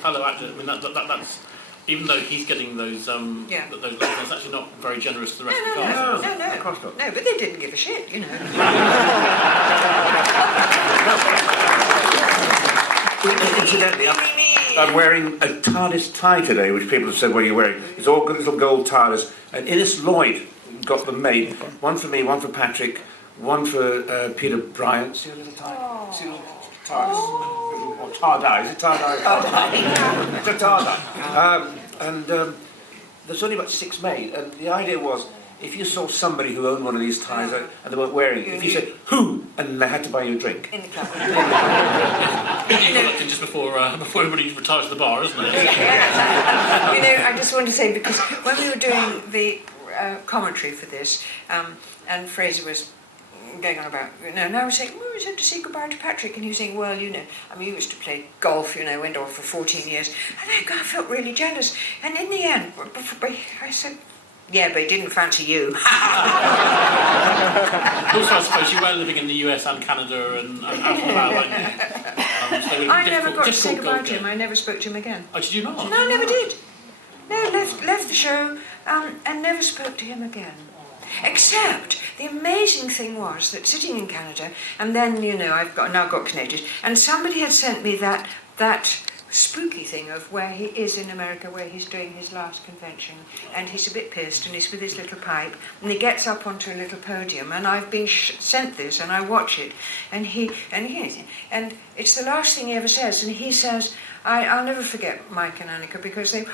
fellow actor. I mean, that's even though he's getting those those that's actually not very generous to the rest of the cast. No, of course not. No, but they didn't give a shit, you know. Incidentally, I'm wearing a TARDIS tie today, which people have said, "What are you wearing?" It's all good little gold TARDIS. And Innes Lloyd got them made. One for me, one for Patrick, one for Peter Bryant. See a little tie? See a little TARDIS? Or TARDI? Is it TARDI? It's a TARDI. There's only about 6 made, and the idea was, if you saw somebody who owned one of these ties and they weren't wearing it, if you said, "Who?" and they had to buy you a drink. In the club. Just before everybody retires to the bar, isn't it? You know, I just want to say, because when we were doing the commentary for this, and Fraser was going on about, and I was saying, well, we had to say goodbye to Patrick, and he was saying, well, you know, I mean, he used to play golf, you know, went off for 14 years, and I felt really jealous, and in the end, I said, yeah, but he didn't fancy you. Also, I suppose you were living in the US and Canada and out of that, weren't you? I never got to say goodbye to him. I never spoke to him again. Oh, did you not? No, I never did. No, left the show and never spoke to him again. Except the amazing thing was that sitting in Canada, and then, you know, I've now got connected, and somebody had sent me that spooky thing of where he is in America, where he's doing his last convention, and he's a bit pissed, and he's with his little pipe, and he gets up onto a little podium, and I've been sent this, and I watch it, and it's the last thing he ever says, and he says, I'll never forget Mike and Anneke, because he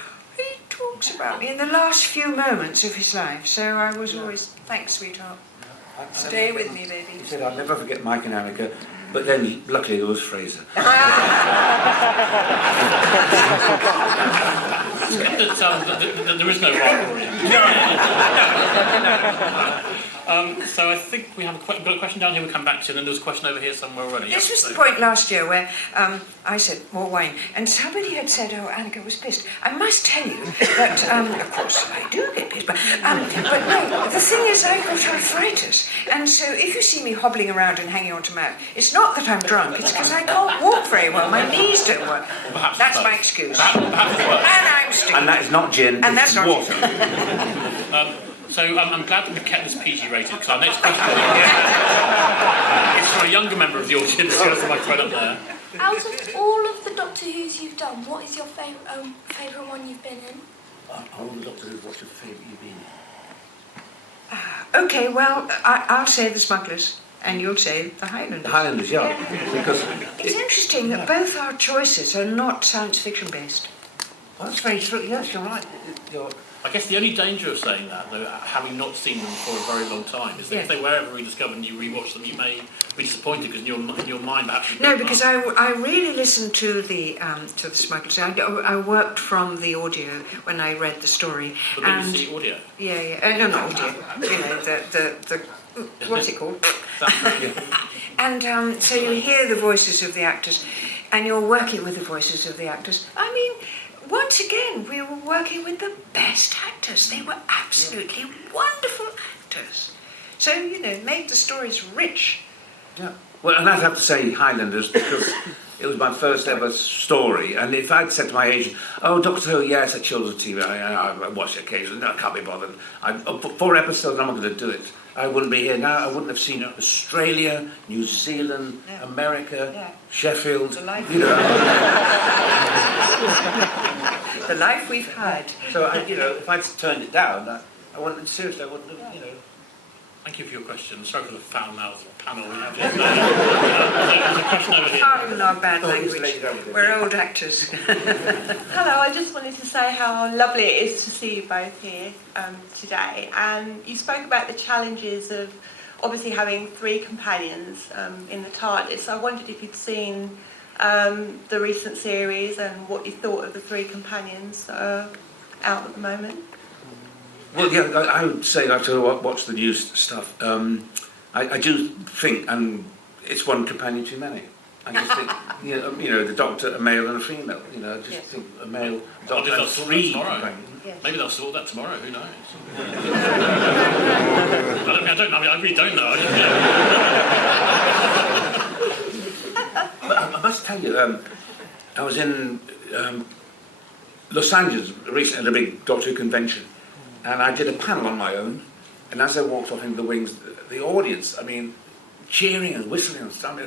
talks about me in the last few moments of his life, so I was always, thanks, sweetheart. Stay with me, baby. He said, "I'll never forget Mike and Anneke," but then, luckily, there was Fraser. It's good that there is no rivalry. So I think we have got a question down here we'll come back to, and then there was a question over here somewhere already. This was the point last year where I said, more wine, and somebody had said, oh, Anneke was pissed. I must tell you that, of course, I do get pissed, but no, the thing is I've got arthritis, and so if you see me hobbling around and hanging onto my, it's not that I'm drunk, it's because I can't walk very well, my knees don't work. Well, that's my excuse. And I'm stupid. And that is not gin, and it's that's not water. So I'm glad that we've kept this PG rated, because our next question is for a younger member of the audience, so that's my credit there. Out of all of the Doctor Who's you've done, what is your favourite one you've been in? All the Doctor Who's, what's your favourite you've been in? Okay, well, I'll say the Smugglers, and you'll say the Highlanders. The Highlanders, yeah. Because it's interesting that both our choices are not science fiction based. Well, that's very true. Yes, you're right. I guess the only danger of saying that, though, having not seen them for a very long time, is that if they were ever rediscovered and you rewatch them, you may be disappointed because in your mind actually. No, because I really listened to the Smugglers. I worked from the audio when I read the story. The BBC audio. Yeah. No, not audio. You know the what's it called? And so you hear the voices of the actors, and you're working with the voices of the actors. I mean, once again, we were working with the best actors. They were absolutely wonderful actors. So, you know, made the stories rich. Yeah. Well, and I'd have to say Highlanders, because it was my first ever story. And if I'd said to my agent, "Oh, Doctor Who, yes, I children's TV, I watch it occasionally, no, I can't be bothered. For 4 episodes, I'm not going to do it. I wouldn't be here now. I wouldn't have seen Australia, New Zealand, America, Sheffield, you know. The life we've had. So, if I'd turned it down, I wouldn't, seriously, I wouldn't have, Thank you for your question. Sorry for the foul-mouthed panel we have here. There's a question over here. Pardon our bad language. We're old actors. Hello, I just wanted to say how lovely it is to see you both here today. And you spoke about the challenges of obviously having 3 companions in the TARDIS. I wondered if you'd seen the recent series and what you thought of the 3 companions that are out at the moment. Well, yeah, I would say after watch the news stuff, I do think, and it's one companion too many. I just think, you know, the Doctor, a male and a female. You know, I just think a male Doctor and 3 companions. Yes. Maybe they'll sort that tomorrow. Who knows? I don't know. I mean, I really don't know. But I must tell you, I was in Los Angeles recently at a big Doctor Who convention, and I did a panel on my own, and as I walked off into the wings, the audience, I mean, cheering and whistling and stuff,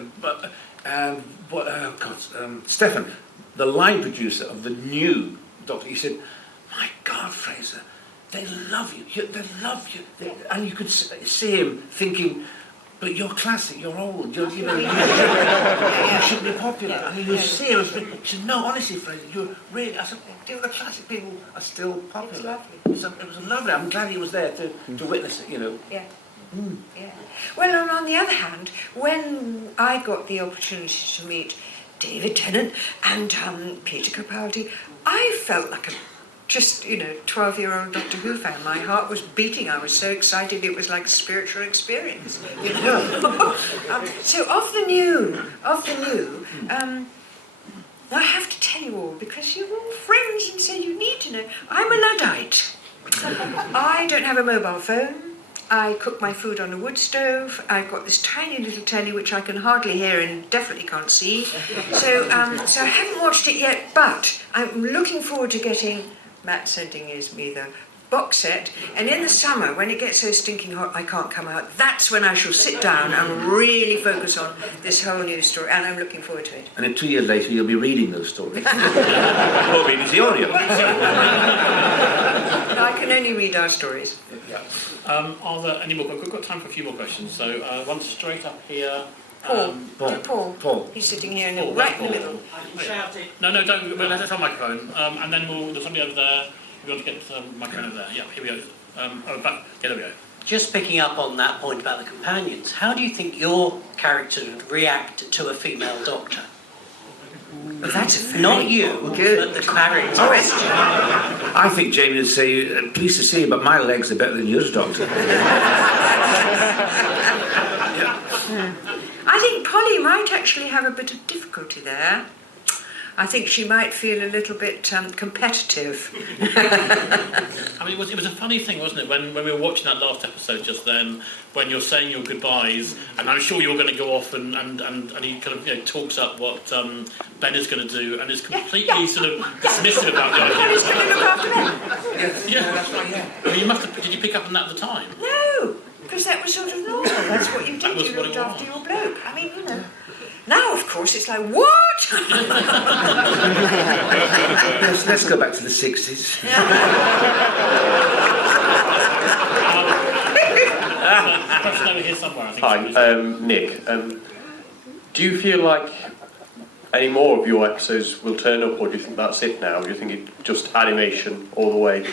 Stefan, the line producer of the new Doctor, he said, "My God, Fraser, they love you, they love you," and you could see him thinking, "But you're classic, you're old, you should be popular." I mean, you see him, he said, "No, honestly, Fraser, you're really," I said, "The classic people are still popular." It was lovely. I'm glad he was there to witness it, you know. Yeah. Yeah. Well, and on the other hand, when I got the opportunity to meet David Tennant and Peter Capaldi, I felt like a 12-year-old Doctor Who fan. My heart was beating. I was so excited. It was like a spiritual experience. You know? So of the new, I have to tell you all, because you're all friends and so you need to know, I'm a Luddite. I don't have a mobile phone. I cook my food on a wood stove. I've got this tiny little telly which I can hardly hear and definitely can't see. So I haven't watched it yet, but I'm looking forward to getting Matt sending me the box set, and in the summer when it gets so stinking hot I can't come out, that's when I shall sit down and really focus on this whole new story, and I'm looking forward to it. And then 2 years later you'll be reading those stories. Or reading the audio. I can only read our stories. Yeah. Are there any more? We've got time for a few more questions. So one straight up here. Paul. He's sitting here right in the middle. No, don't. Well, let's have a microphone. And then there's somebody over there. We want to get the microphone over there. Yeah, here we go. There we go. Just picking up on that point about the companions, how do you think your character would react to a female doctor? Well, that's not you, good. But the character. I think Jamie would say, "Pleased to see you, but my legs are better than yours, Doctor." I think Polly might actually have a bit of difficulty there. I think she might feel a little bit competitive. I mean, it was a funny thing, wasn't it, when we were watching that last episode just then, when you're saying your goodbyes, and I'm sure you're going to go off and he kind of talks up what Ben is going to do, and is completely sort of dismissive about the idea. Polly's going to look after Ben. Yeah, that's right. Yeah. Well, did you pick up on that at the time? No, because that was sort of normal. That's what you did. You looked after your bloke. I mean, Now, of course, it's like, what? Let's go back to the 60s. Question over here somewhere, I think. Hi, Nick. Do you feel like any more of your episodes will turn up, or do you think that's it now? Do you think it's just animation all the way?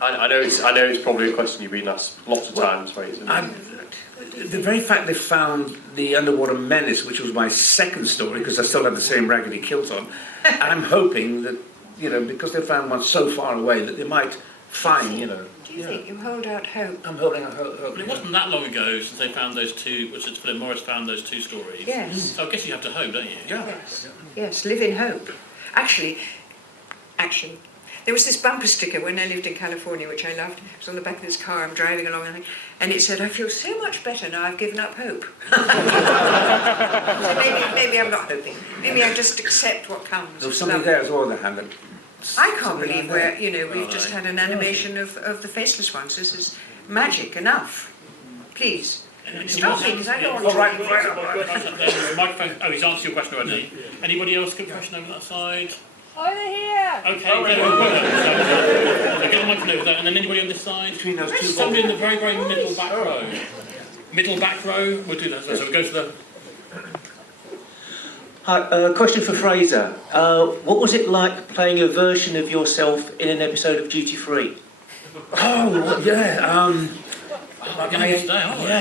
I know it's probably a question you've been asked lots of times, right? The very fact they found the Underwater Menace, which was my second story, because I still had the same raggedy kilt on, and I'm hoping that, because they found one so far away, that they might find, Do you think you hold out hope? I'm holding out hope. But it wasn't that long ago since they found those two, since Philip Morris found those two stories. Yes. So I guess you have to hope, don't you? Yeah. Yes, live in hope. Actually, there was this bumper sticker when I lived in California, which I loved. It was on the back of this car. I'm driving along, and it said, "I feel so much better now. I've given up hope." So maybe I'm not hoping. Maybe I just accept what comes. There was something there as well in the hand. I can't believe we've just had an animation of the Faceless ones. This is magic enough. Please. Stop me, because I don't want to talk. Microphone. Oh, he's answered your question already. Anybody else got a question over that side? Over here! Okay, get the microphone over there, and then anybody on this side? Between those two Somebody in the very, very middle back row. Middle back row, we'll do that. So we'll go to the... Hi, question for Fraser. What was it like playing a version of yourself in an episode of Duty Free? Oh, yeah.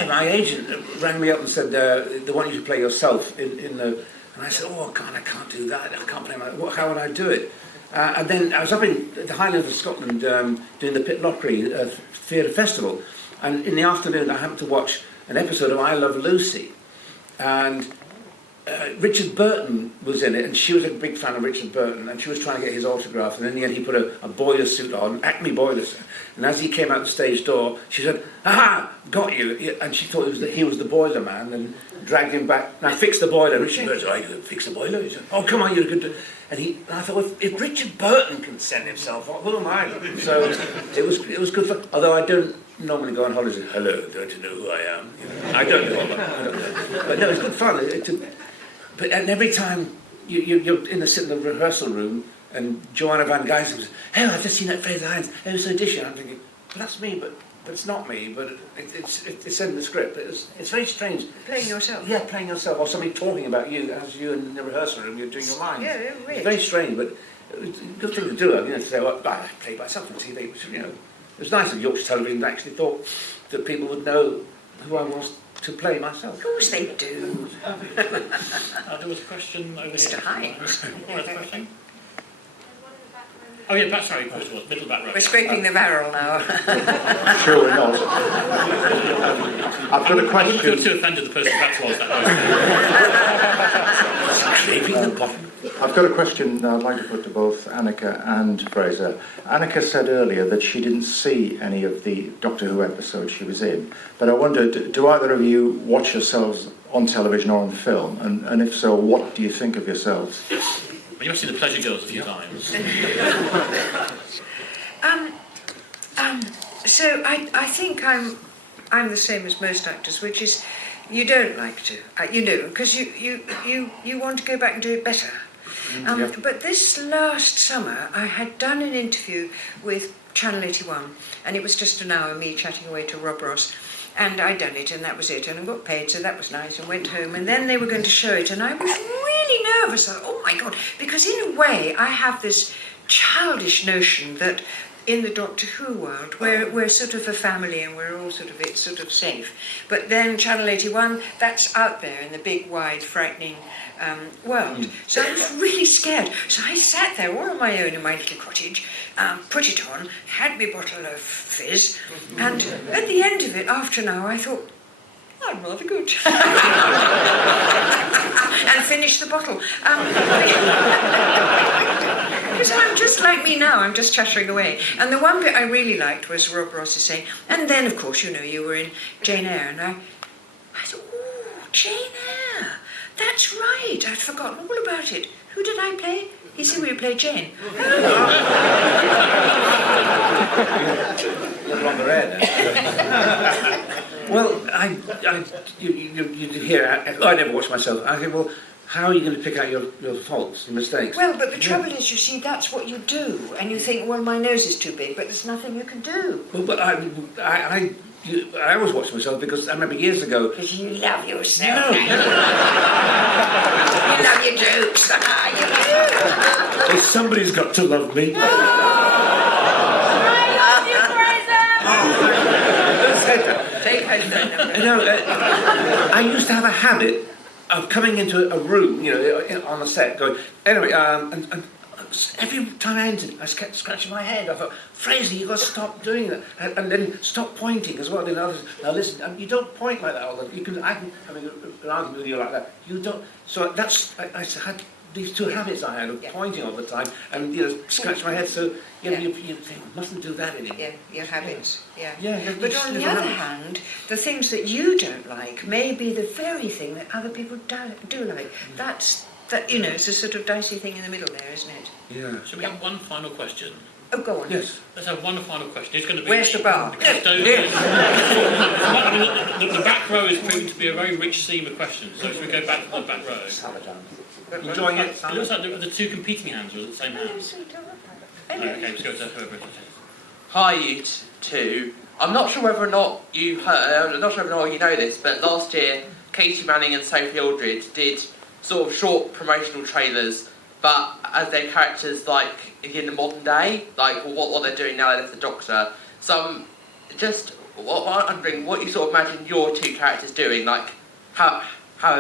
My agent rang me up and said they want you to play yourself in the... And I said, "Oh God, I can't do that. I can't play how would I do it?" And then I was up in the Highlands of Scotland doing the Pitlochry Theatre Festival, and in the afternoon I happened to watch an episode of I Love Lucy, and Richard Burton was in it, and she was a big fan of Richard Burton, and she was trying to get his autograph, and in the end he put a boiler suit on, Acme boiler suit, and as he came out the stage door, she said, "Aha, got you," and she thought he was the boiler man, and dragged him back. "Now fix the boiler." Richard Burton said, "I can fix the boiler." He said, "Oh, come on, you're good." And I thought, if Richard Burton can send himself off, who am I? So it was good fun. Although I don't normally go on holidays and say, "Hello, don't you know who I am?" I don't know. But no, it's good fun. But and every time you're in the rehearsal room, and Joanna Van Geysen says, "Hey, I've just seen that Frazer Hines. It was an audition." I'm thinking, "Well, that's me, but it's not me." But it's in the script. It's very strange. Playing yourself. Yeah, playing yourself, or somebody talking about you as you in the rehearsal room. You're doing your lines. Yeah, really. It's very strange, but it's a good thing to do. To say, "Well, I play myself on TV." Which, it was nice that Yorkshire Television actually thought that people would know who I was to play myself. Of course they do. There was a question over Mr. here. Hines. What was the question? Oh yeah, back, sorry, of course it was. Middle back row. We're scraping the barrel now. Sure we're not. I've got a I wouldn't question. feel too offended the person that was that was. Scraping the bottom. I've got a question I'd like to put to both Anneke and Fraser. Anneke said earlier that she didn't see any of the Doctor Who episodes she was in, but I wondered, do either of you watch yourselves on television or on film? And if so, what do you think of yourselves? You must see the Pleasure Girls a few times. So I think I'm the same as most actors, which is you don't like to, because you want to go back and do it better. But this last summer, I had done an interview with Channel 81, and it was just an hour, me chatting away to Rob Ross, and I'd done it, and that was it, and I got paid, so that was nice, and went home, and then they were going to show it, and I was really nervous. I thought, oh my God, because in a way, I have this childish notion that in the Doctor Who world, we're sort of a family and we're all it's sort of safe. But then Channel 81, that's out there in the big, wide, frightening world. So I was really scared. So I sat there all on my own in my little cottage, put it on, had my bottle of fizz, and at the end of it, after an hour, I thought, I'm rather good. And finished the bottle. Because I'm just like me now, I'm just chattering away. And the one bit I really liked was Rob Ross is saying, and then of course, you were in Jane Eyre, and I thought, oh, Jane Eyre, that's right, I'd forgotten all about it. Who did I play? He said, we played Jane. You're on the red. Well, you hear, I never watch myself. I think, well, how are you going to pick out your faults and mistakes? Well, but the trouble is, you see, that's what you do. And you think, well, my nose is too big, but there's nothing you can do. Well, but I always watch myself because I remember years ago... Because you love yourself. No. You love your jokes. You do. Well, somebody's got to love me. I love you, Fraser! Take home that number. I used to have a habit of coming into a room, on the set, going, anyway, and every time I entered, I kept scratching my head. I thought, Fraser, you've got to stop doing that. And then stop pointing as well. Now listen, you don't point like that all the time. I can have an argument with you like that. You don't. So I had these two habits I had of pointing all the time and, scratch my head. So, you think, mustn't do that anymore. Yeah, your habits. Yeah. But on the other hand, the things that you don't like may be the very thing that other people do like. It's a sort of dicey thing in the middle there, isn't it? Yeah. Shall we have one final question? Oh, go on. Yes. Let's have one final question. It's going to be... Where's the bar? The back row is proving to be a very rich seam of questions. So if we go back to the back row... Enjoying it? It looks like the two competing hands were the same hands. Okay, let's go to whoever. Hi, you two. I'm not sure whether or not you heard, I'm not sure whether or not you know this, but last year Katie Manning and Sophie Aldred did sort of short promotional trailers, but as their characters like in the modern day, like what they're doing now they left the Doctor. So I'm just wondering what you sort of imagine your two characters doing, like how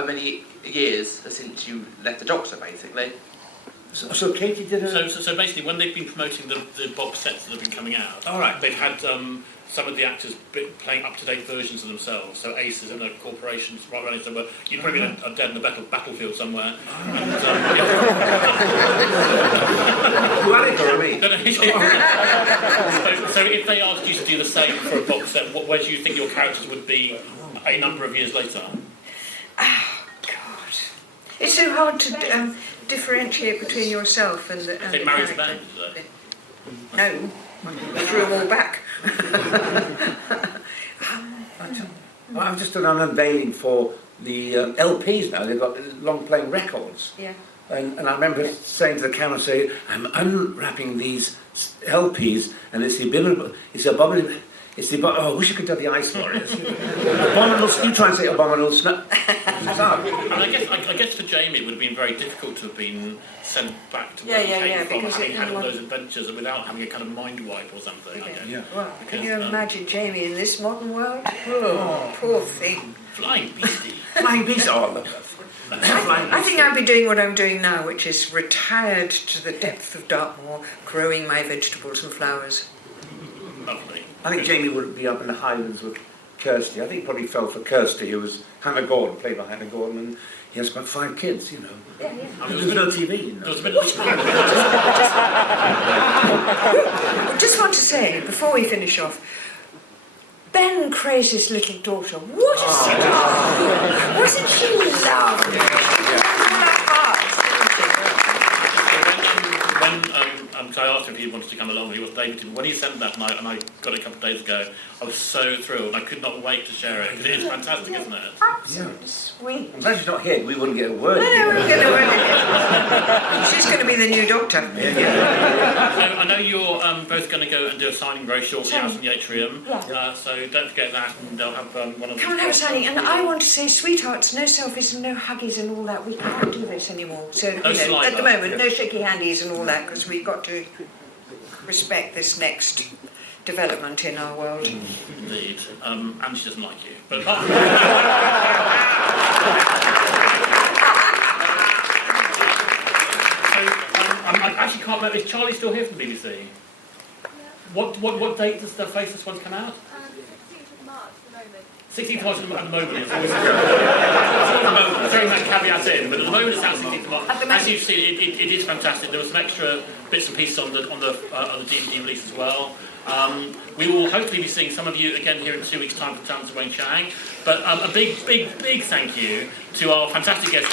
many years since you left the Doctor, basically. So Katie did a... So basically, when they've been promoting the box sets that have been coming out, All right. they've had some of the actors playing up-to-date versions of themselves. So aces and corporations right around somewhere. You'd probably been dead in a battlefield somewhere. And, Who had it for me? So if they asked you to do the same for a box set, where do you think your characters would be a number of years later? Oh, God. It's so hard to differentiate between yourself and the They married to character. Ben, No, I threw them all back. Well, I've just done an unveiling for the LPs now. They've got long-playing records. Yeah. And I remember saying to the camera, saying, I'm unwrapping these LPs, and it's the abominable, oh, I wish I could do the Ice Warriors. Abominable, you try and say abominable snap. And I guess for Jamie it would have been very difficult to have been sent back to where he came from, because having had all it- those adventures without having a kind of mind wipe or something. I guess. Yeah. Well, can you Because, imagine Jamie in this modern world? Oh, poor thing. Flying beastie. Flying beasts, oh, look. I think I'll be doing what I'm doing now, which is retired to the depth of Dartmoor, growing my vegetables and flowers. Lovely. I think Jamie would be up in the Highlands with Kirsty. I think he probably fell for Kirsty, who was Hannah Gordon, played by Hannah Gordon, and he has about 5 kids, you know. Yeah, yeah. I mean, There's no TV, you There was a know. bit of I just want to say, before we finish off, Ben Craze's little daughter, what a star! Wasn't she lovely? So I asked him if he wanted to come along, he was able to. When he sent that, and I got it a couple of days ago, I was so thrilled. I could not wait to share it, because it is fantastic, isn't it? Absolutely sweet. I'm glad she's not here, we wouldn't get a word. No, we're going to. She's going to be the new doctor. So I know you're both going to go and do a signing very shortly out in the atrium. Yeah. So don't forget that, and they'll have one of Come and have a signing. And I want to say, sweethearts, no selfies and no huggies and all that. We can't do this anymore. So, No saliva. at the moment, no shaky handies and all that, because we've got to respect this next development in our world. Indeed. And she doesn't like you. But apart from I actually can't remember. Is Charlie still here from the BBC? What date does the Faceless one come out? 16th of March at the moment. 16th of March at the moment. It's always throwing that caveat in, but at the moment it's out 16th of March. As you've seen, it is fantastic. There were some extra bits and pieces on the DVD release as well. We will hopefully be seeing some of you again here in 2 weeks' time for Towns of Wayne Chang. But a big thank you to our fantastic guests.